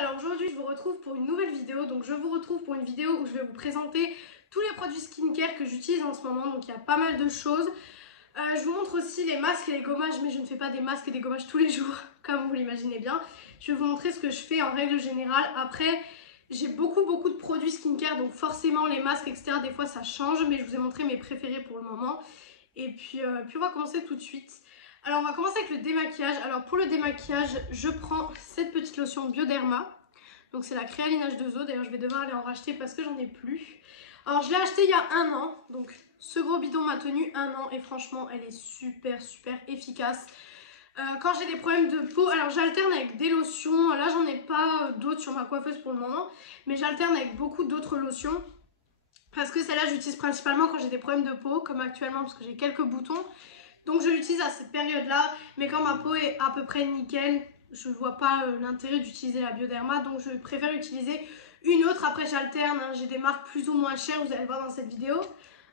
alors aujourd'hui je vous retrouve pour une nouvelle vidéo. Donc je vous retrouve pour une vidéo où je vais vous présenter tous les produits skincare que j'utilise en ce moment. Donc il y a pas mal de choses. Je vous montre aussi les masques et les gommages, mais je ne fais pas des masques et des gommages tous les jours, comme vous l'imaginez bien. Je vais vous montrer ce que je fais en règle générale. Après, j'ai beaucoup de produits skincare, donc forcément les masques, etc. Des fois ça change, mais je vous ai montré mes préférés pour le moment. Et puis on va commencer tout de suite. Alors on va commencer avec le démaquillage. Alors pour le démaquillage, je prends cette petite lotion Bioderma. Donc c'est la Créaline H2O. D'ailleurs je vais devoir aller en racheter parce que j'en ai plus. Alors je l'ai acheté il y a 1 an. Donc ce gros bidon m'a tenu 1 an et franchement elle est super efficace. Quand j'ai des problèmes de peau, alors j'alterne avec des lotions. Là j'en ai pas d'autres sur ma coiffeuse pour le moment. Mais j'alterne avec beaucoup d'autres lotions. Parce que celle-là j'utilise principalement quand j'ai des problèmes de peau. Comme actuellement parce que j'ai quelques boutons. Donc je l'utilise à cette période-là, mais quand ma peau est à peu près nickel, je ne vois pas l'intérêt d'utiliser la Bioderma, donc je préfère utiliser une autre. Après j'alterne, hein, j'ai des marques plus ou moins chères, vous allez le voir dans cette vidéo.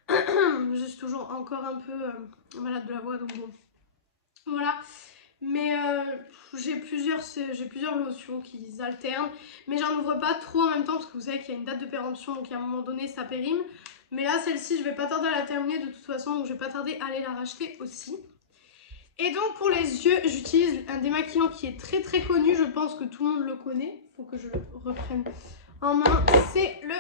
Je suis toujours encore un peu malade de la voix, donc bon, voilà. Mais j'ai plusieurs lotions qui alternent, mais j'en ouvre pas trop en même temps parce que vous savez qu'il y a une date de péremption, donc à un moment donné ça périme. Mais là, celle-ci, je vais pas tarder à la terminer de toute façon, donc je vais pas tarder à aller la racheter aussi. Et donc pour les yeux, j'utilise un démaquillant qui est très connu, je pense que tout le monde le connaît. Il faut que je le reprenne en main. C'est le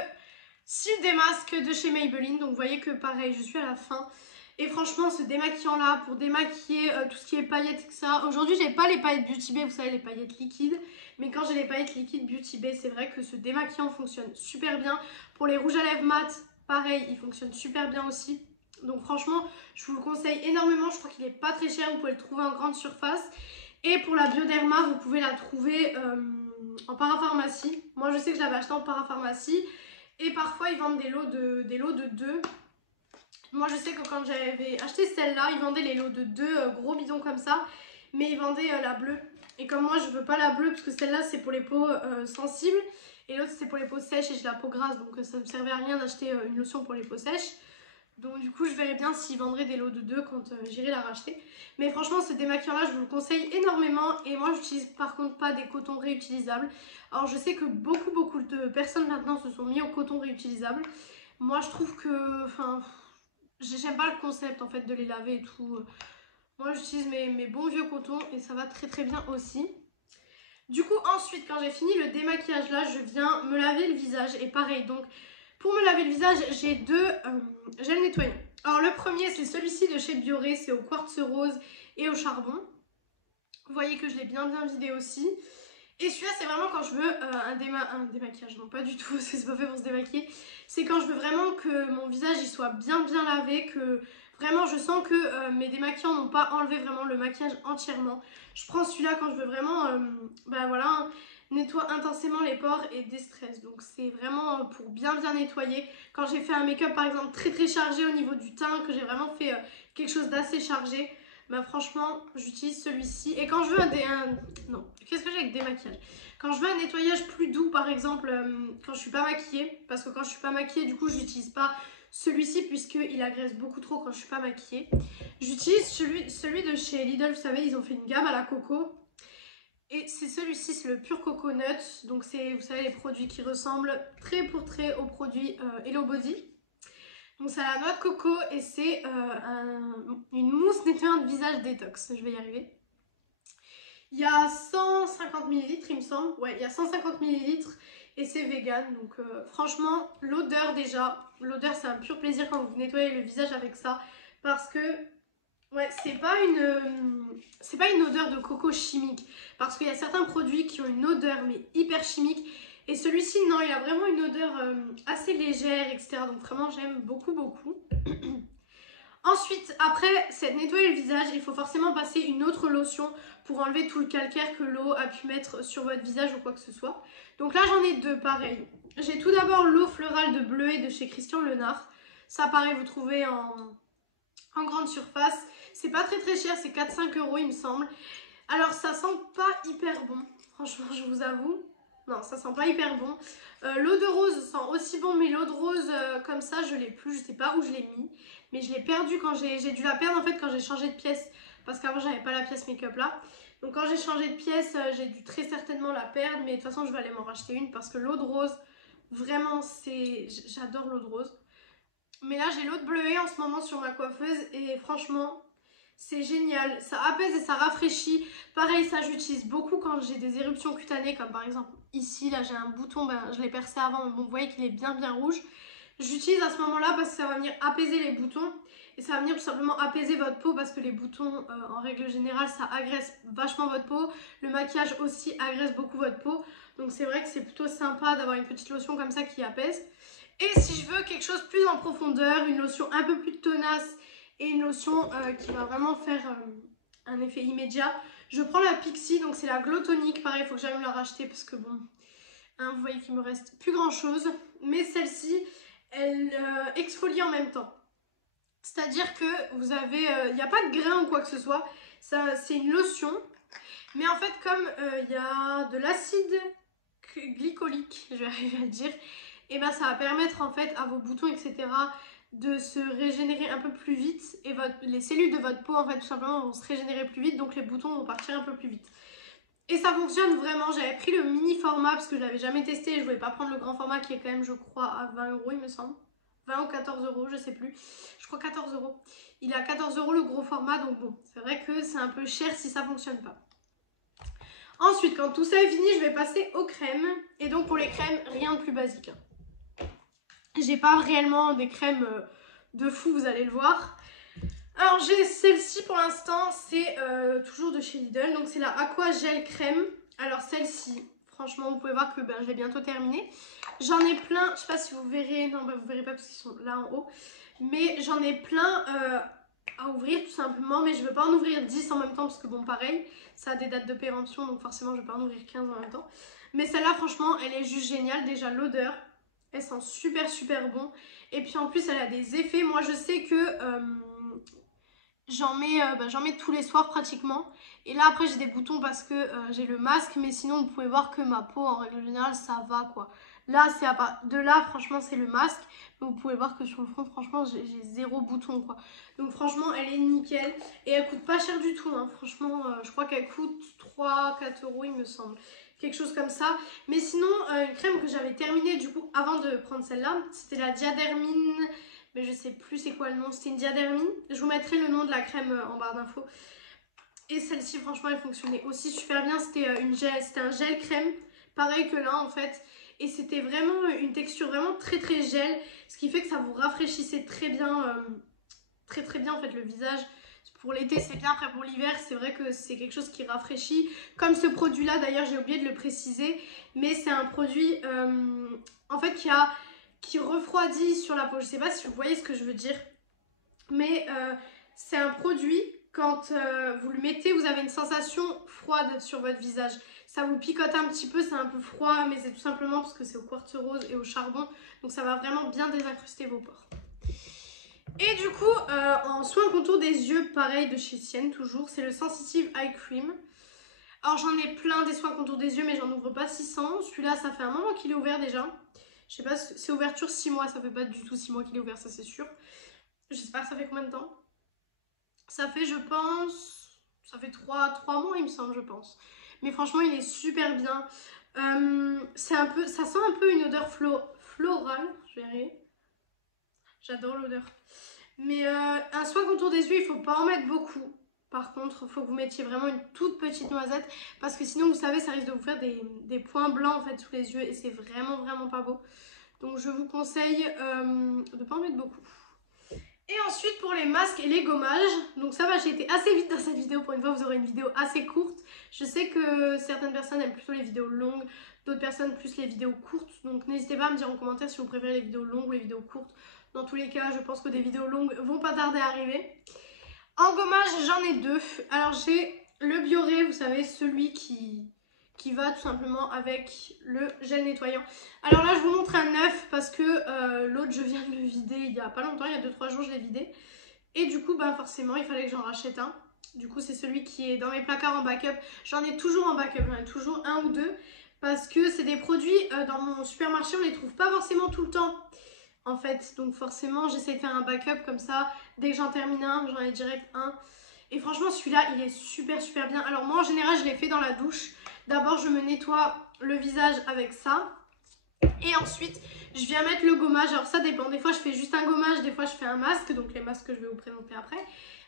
Cils des masques de chez Maybelline. Donc vous voyez que pareil, je suis à la fin. Et franchement, ce démaquillant-là, pour démaquiller tout ce qui est paillettes, etc. Aujourd'hui, j'ai pas les paillettes Beauty Bay, vous savez, les paillettes liquides. Mais quand j'ai les paillettes liquides Beauty Bay, c'est vrai que ce démaquillant fonctionne super bien. Pour les rouges à lèvres mat, pareil, il fonctionne super bien aussi. Donc franchement, je vous le conseille énormément. Je crois qu'il n'est pas très cher. Vous pouvez le trouver en grande surface. Et pour la Bioderma, vous pouvez la trouver en parapharmacie. Moi, je sais que je l'avais acheté en parapharmacie. Et parfois, ils vendent des lots de 2. Moi, je sais que quand j'avais acheté celle-là, ils vendaient les lots de 2 gros bidons comme ça. Mais ils vendaient la bleue. Et comme moi, je veux pas la bleue parce que celle-là, c'est pour les peaux sensibles. Et l'autre c'est pour les peaux sèches et j'ai la peau grasse, donc ça ne me servait à rien d'acheter une lotion pour les peaux sèches. Donc du coup je verrai bien s'ils vendraient des lots de 2 quand j'irai la racheter. Mais franchement ce démaquillant là je vous le conseille énormément. Et moi j'utilise par contre pas des cotons réutilisables. Alors je sais que beaucoup de personnes maintenant se sont mis au coton réutilisable. Moi je trouve que, enfin, j'aime pas le concept en fait de les laver et tout. Moi j'utilise mes bons vieux cotons et ça va très bien aussi. Du coup ensuite quand j'ai fini le démaquillage là, je viens me laver le visage. Et pareil, donc pour me laver le visage j'ai 2 gels nettoyants. Alors le premier c'est celui-ci de chez Bioré, c'est au quartz rose et au charbon. Vous voyez que je l'ai bien vidé aussi. Et celui-là c'est vraiment quand je veux un démaquillage, non pas du tout, c'est pas fait pour se démaquiller. C'est quand je veux vraiment que mon visage il soit bien lavé, que vraiment je sens que mes démaquillants n'ont pas enlevé vraiment le maquillage entièrement. Je prends celui-là quand je veux vraiment voilà, nettoie intensément les pores et déstresse. Donc c'est vraiment pour bien nettoyer. Quand j'ai fait un make-up par exemple très chargé au niveau du teint, que j'ai vraiment fait quelque chose d'assez chargé, bah franchement j'utilise celui-ci. Et quand je veux non, qu'est-ce que j'ai avec démaquillage? Quand je veux un nettoyage plus doux par exemple, quand je suis pas maquillée, parce que quand je suis pas maquillée du coup j'utilise pas celui-ci puisqu'il agresse beaucoup trop quand je suis pas maquillée. J'utilise celui de chez Lidl, vous savez ils ont fait une gamme à la coco. Et c'est celui-ci, c'est le Pure Coconut. Donc c'est, vous savez, les produits qui ressemblent trait pour trait aux produits Hello Body. Donc c'est à la noix de coco et c'est une mousse nettoyante de visage détox. Je vais y arriver. Il y a 150 ml il me semble. Ouais, il y a 150 ml et c'est vegan. Donc franchement, l'odeur déjà, l'odeur c'est un pur plaisir quand vous nettoyez le visage avec ça. Parce que ouais, c'est pas une odeur de coco chimique. Parce qu'il y a certains produits qui ont une odeur mais hyper chimique. Et celui-ci, non, il a vraiment une odeur assez légère, etc. Donc vraiment, j'aime beaucoup. Ensuite, après s'être nettoyé le visage, il faut forcément passer une autre lotion pour enlever tout le calcaire que l'eau a pu mettre sur votre visage ou quoi que ce soit. Donc là, j'en ai 2, pareil. J'ai tout d'abord l'eau florale de Bleuet de chez Christian Lenard. Ça, pareil, vous trouvez en grande surface. C'est pas très cher, c'est 4-5 € il me semble. Alors ça sent pas hyper bon, franchement je vous avoue. Non, ça sent pas hyper bon. L'eau de rose sent aussi bon, mais l'eau de rose comme ça je l'ai plus, je sais pas où je l'ai mis. Mais je l'ai perdu quand j'ai dû la perdre en fait quand j'ai changé de pièce. Parce qu'avant j'avais pas la pièce make-up là. Donc quand j'ai changé de pièce, j'ai dû très certainement la perdre. Mais de toute façon, je vais aller m'en racheter une parce que l'eau de rose, vraiment, j'adore l'eau de rose. Mais là, j'ai l'eau de bleuet en ce moment sur ma coiffeuse et franchement, c'est génial. Ça apaise et ça rafraîchit. Pareil, ça j'utilise beaucoup quand j'ai des éruptions cutanées, comme par exemple ici, là j'ai un bouton, ben, je l'ai percé avant, mais bon, vous voyez qu'il est bien rouge. J'utilise à ce moment-là parce que ça va venir apaiser les boutons et ça va venir tout simplement apaiser votre peau parce que les boutons, en règle générale, ça agresse vachement votre peau. Le maquillage aussi agresse beaucoup votre peau. Donc c'est vrai que c'est plutôt sympa d'avoir une petite lotion comme ça qui apaise. Et si je veux quelque chose plus en profondeur, une lotion un peu plus tenace et une lotion qui va vraiment faire un effet immédiat, je prends la Pixi, donc c'est la Glow Tonic. Pareil, il faut que j'aille me la racheter parce que bon, hein, vous voyez qu'il me reste plus grand chose. Mais celle-ci, elle exfolie en même temps. C'est-à-dire que vous avez, il n'y a pas de grain ou quoi que ce soit, c'est une lotion. Mais en fait, comme il y a de l'acide glycolique, je vais arriver à le dire, et ben ça va permettre en fait à vos boutons, etc., de se régénérer un peu plus vite. Et les cellules de votre peau, en fait, tout simplement, vont se régénérer plus vite, donc les boutons vont partir un peu plus vite. Et ça fonctionne vraiment. J'avais pris le mini format parce que je l'avais jamais testé et je voulais pas prendre le grand format qui est quand même, je crois, à 20 € il me semble. 20 ou 14 €, je sais plus. Je crois 14 €. Il est à 14 € le gros format, donc bon, c'est vrai que c'est un peu cher si ça fonctionne pas. Ensuite, quand tout ça est fini, je vais passer aux crèmes. Et donc pour les crèmes, rien de plus basique. J'ai pas réellement des crèmes de fou, vous allez le voir. Alors j'ai celle-ci pour l'instant, c'est toujours de chez Lidl. Donc c'est la Aqua Gel Crème. Alors celle-ci, franchement, vous pouvez voir que je l'ai bientôt terminée. J'en ai plein, je sais pas si vous verrez, non vous verrez pas parce qu'ils sont là en haut. Mais j'en ai plein à ouvrir tout simplement. Mais je ne veux pas en ouvrir 10 en même temps parce que bon pareil, ça a des dates de péremption. Donc forcément je ne vais pas en ouvrir 15 en même temps. Mais celle-là franchement, elle est juste géniale. Déjà l'odeur, elle sent super bon. Et puis en plus elle a des effets. Moi je sais que... j'en mets tous les soirs pratiquement. Et là après j'ai des boutons parce que j'ai le masque. Mais sinon vous pouvez voir que ma peau en règle générale ça va quoi. Là c'est à part de là franchement c'est le masque. Mais vous pouvez voir que sur le front franchement j'ai zéro bouton quoi. Donc franchement elle est nickel. Et elle coûte pas cher du tout hein. Franchement je crois qu'elle coûte 3-4 € il me semble. Quelque chose comme ça. Mais sinon une crème que j'avais terminée du coup avant de prendre celle-là. C'était la Diadermine. Mais je sais plus c'est quoi le nom, c'était une Diadermine. Je vous mettrai le nom de la crème en barre d'infos. Et celle-ci franchement elle fonctionnait aussi super bien, c'était un gel crème, pareil que là en fait. Et c'était vraiment une texture vraiment très gel, ce qui fait que ça vous rafraîchissait très bien en fait le visage. Pour l'été c'est bien, après pour l'hiver c'est vrai que c'est quelque chose qui rafraîchit. Comme ce produit là d'ailleurs j'ai oublié de le préciser, mais c'est un produit en fait qui refroidit sur la peau. Je sais pas si vous voyez ce que je veux dire, mais c'est un produit, quand vous le mettez, vous avez une sensation froide sur votre visage. Ça vous picote un petit peu, c'est un peu froid, mais c'est tout simplement parce que c'est au quartz rose et au charbon. Donc ça va vraiment bien désincruster vos pores. Et du coup, en soin contour des yeux, pareil de chez Sienne toujours, c'est le Sensitive Eye Cream. Alors j'en ai plein des soins contour des yeux, mais j'en ouvre pas 600. Celui-là, ça fait un moment qu'il est ouvert déjà. Je sais pas, c'est ouverture 6 mois, ça fait pas du tout 6 mois qu'il est ouvert, ça c'est sûr. Je sais pas, ça fait combien de temps? Ça fait, je pense, ça fait 3 mois il me semble, je pense. Mais franchement, il est super bien. Ça sent un peu une odeur florale, je vais y arriver. J'adore l'odeur. Mais un soin contour des yeux, il faut pas en mettre beaucoup. Par contre, il faut que vous mettiez vraiment une toute petite noisette. Parce que sinon, vous savez, ça risque de vous faire des points blancs en fait sous les yeux. Et c'est vraiment pas beau. Donc je vous conseille de pas en mettre beaucoup. Et ensuite pour les masques et les gommages, donc ça va, j'ai été assez vite dans cette vidéo, pour une fois vous aurez une vidéo assez courte. Je sais que certaines personnes aiment plutôt les vidéos longues, d'autres personnes plus les vidéos courtes, donc n'hésitez pas à me dire en commentaire si vous préférez les vidéos longues ou les vidéos courtes. Dans tous les cas, je pense que des vidéos longues vont pas tarder à arriver. En gommage, j'en ai deux. Alors j'ai le Bioré, vous savez, celui qui va tout simplement avec le gel nettoyant. Alors là je vous montre un neuf parce que l'autre je viens de le vider il y a pas longtemps, il y a 2-3 jours je l'ai vidé. Et du coup forcément il fallait que j'en rachète un. Du coup c'est celui qui est dans mes placards en backup. J'en ai toujours en backup, j'en ai toujours un ou deux. Parce que c'est des produits dans mon supermarché, on les trouve pas forcément tout le temps. En fait, donc forcément j'essaie de faire un backup comme ça. Dès que j'en termine un, j'en ai direct un. Et franchement celui-là il est super bien. Alors moi en général je l'ai fait dans la douche. D'abord je me nettoie le visage avec ça. Et ensuite je viens mettre le gommage. Alors ça dépend, des fois je fais juste un gommage, des fois je fais un masque. Donc les masques que je vais vous présenter après.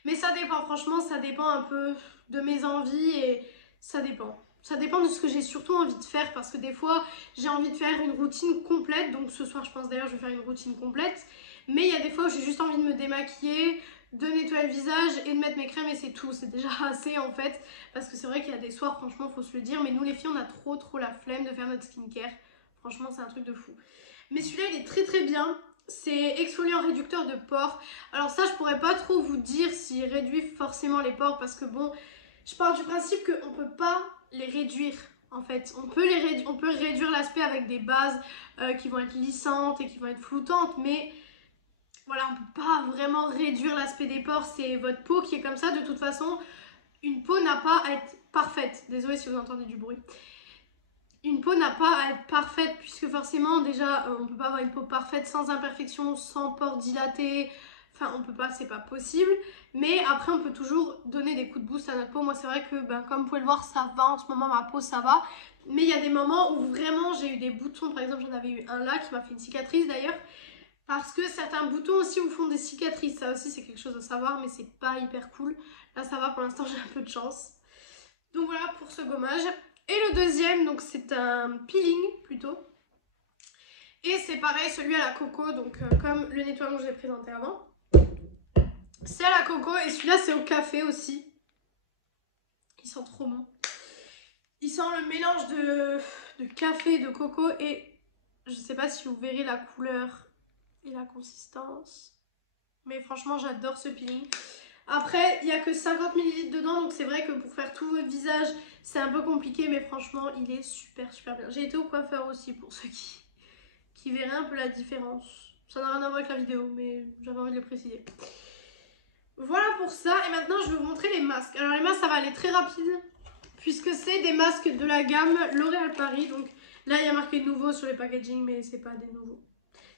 Mais ça dépend, franchement ça dépend un peu de mes envies et ça dépend. Ça dépend de ce que j'ai surtout envie de faire parce que des fois j'ai envie de faire une routine complète. Donc ce soir je pense d'ailleurs je vais faire une routine complète. Mais il y a des fois où j'ai juste envie de me démaquiller, de nettoyer le visage et de mettre mes crèmes et c'est tout. C'est déjà assez en fait. Parce que c'est vrai qu'il y a des soirs, franchement faut se le dire. Mais nous les filles on a trop la flemme de faire notre skincare. Franchement c'est un truc de fou. Mais celui-là il est très bien. C'est exfoliant réducteur de pores. Alors ça je pourrais pas trop vous dire s'il réduit forcément les pores parce que bon, je pars du principe qu'on peut pas les réduire en fait. On peut réduire l'aspect avec des bases qui vont être lissantes et qui vont être floutantes, mais voilà, on peut pas vraiment réduire l'aspect des pores. C'est votre peau qui est comme ça. De toute façon, une peau n'a pas à être parfaite. Désolée si vous entendez du bruit. Une peau n'a pas à être parfaite puisque forcément déjà on peut pas avoir une peau parfaite sans imperfection, sans pores dilatés. Enfin on peut pas, c'est pas possible. Mais après on peut toujours donner des coups de boost à notre peau. Moi c'est vrai que comme vous pouvez le voir ça va, en ce moment ma peau ça va. Mais il y a des moments où vraiment j'ai eu des boutons, par exemple j'en avais eu un là qui m'a fait une cicatrice d'ailleurs. Parce que certains boutons aussi vous font des cicatrices, ça aussi c'est quelque chose à savoir mais c'est pas hyper cool. Là ça va, pour l'instant j'ai un peu de chance. Donc voilà pour ce gommage. Et le deuxième, donc c'est un peeling plutôt. Et c'est pareil, celui à la coco, donc comme le nettoyant que je vous ai présenté avant. C'est à la coco et celui-là c'est au café aussi. Il sent trop bon. Il sent le mélange de café et de coco et je sais pas si vous verrez la couleur et la consistance. Mais franchement j'adore ce peeling. Après, il n'y a que 50 ml dedans, donc c'est vrai que pour faire tout votre visage, c'est un peu compliqué, mais franchement, il est super bien. J'ai été au coiffeur aussi pour ceux qui verraient un peu la différence. Ça n'a rien à voir avec la vidéo, mais j'avais envie de le préciser. Voilà pour ça, et maintenant je vais vous montrer les masques. Alors les masques, ça va aller très rapide, puisque c'est des masques de la gamme L'Oréal Paris. Donc là, il y a marqué nouveau sur les packaging, mais c'est pas des nouveaux.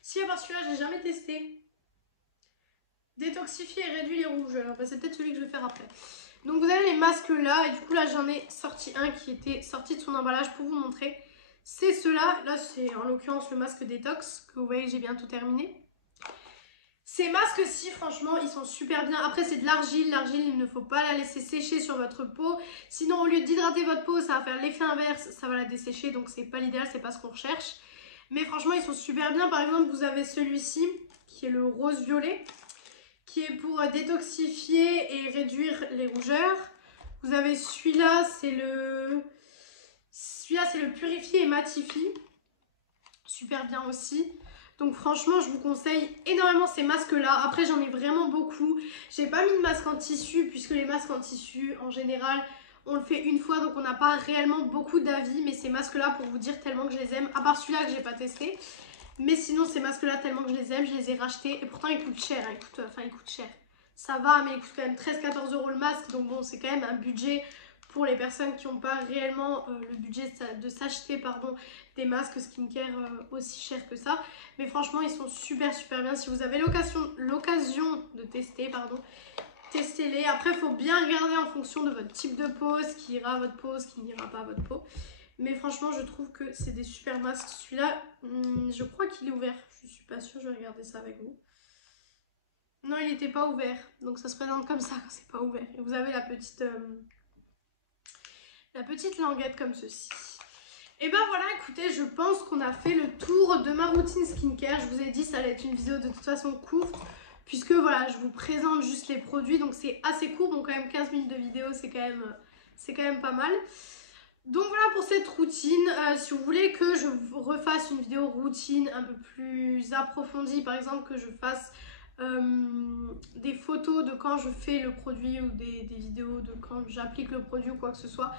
Si, à part celui-là, j'ai jamais testé. Détoxifier et réduire les rougeurs. C'est peut-être celui que je vais faire après. Donc vous avez les masques là. Et du coup là j'en ai sorti un qui était sorti de son emballage pour vous montrer. C'est ceux-là. Là c'est en l'occurrence le masque détox. Que vous voyez j'ai bientôt terminé. Ces masques-ci franchement ils sont super bien. Après c'est de l'argile. L'argile il ne faut pas la laisser sécher sur votre peau. Sinon au lieu d'hydrater votre peau ça va faire l'effet inverse. Ça va la dessécher. Donc c'est pas l'idéal. C'est pas ce qu'on recherche. Mais franchement ils sont super bien. Par exemple vous avez celui-ci qui est le rose violet, qui est pour détoxifier et réduire les rougeurs. Vous avez celui-là, c'est le purifie et matifie. Super bien aussi. Donc franchement, je vous conseille énormément ces masques-là. Après, j'en ai vraiment beaucoup. J'ai pas mis de masque en tissu, puisque les masques en tissu, en général, on le fait une fois, donc on n'a pas réellement beaucoup d'avis. Mais ces masques-là, pour vous dire tellement que je les aime, à part celui-là que j'ai pas testé. Mais sinon ces masques là tellement que je les aime, je les ai rachetés et pourtant ils coûtent cher, hein. Ils coûtent cher. Ça va mais ils coûtent quand même 13-14 € le masque, donc bon c'est quand même un budget pour les personnes qui n'ont pas réellement le budget de s'acheter des masques skincare aussi chers que ça. Mais franchement ils sont super bien, si vous avez l'occasion de tester, testez-les. Après il faut bien regarder en fonction de votre type de peau, ce qui ira à votre peau, ce qui n'ira pas à votre peau. Mais franchement, je trouve que c'est des super masques. Celui-là, je crois qu'il est ouvert. Je suis pas sûre, je vais regarder ça avec vous. Non, il n'était pas ouvert. Donc ça se présente comme ça quand c'est pas ouvert. Et vous avez la petite languette comme ceci. Et ben voilà, écoutez, je pense qu'on a fait le tour de ma routine skincare. Je vous ai dit, ça allait être une vidéo de toute façon courte. Puisque voilà, je vous présente juste les produits. Donc c'est assez court. Bon, quand même 15 minutes de vidéo, c'est quand même pas mal. Donc voilà pour cette routine. Si vous voulez que je vous refasse une vidéo routine un peu plus approfondie, par exemple que je fasse des photos de quand je fais le produit ou des vidéos de quand j'applique le produit ou quoi que ce soit,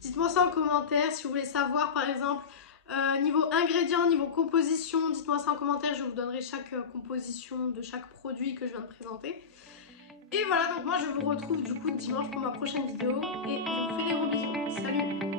dites-moi ça en commentaire. Si vous voulez savoir par exemple niveau ingrédients, niveau composition, dites-moi ça en commentaire, je vous donnerai chaque composition de chaque produit que je viens de présenter. Et voilà, donc moi je vous retrouve du coup dimanche pour ma prochaine vidéo et je vous fais des gros bisous. Salut!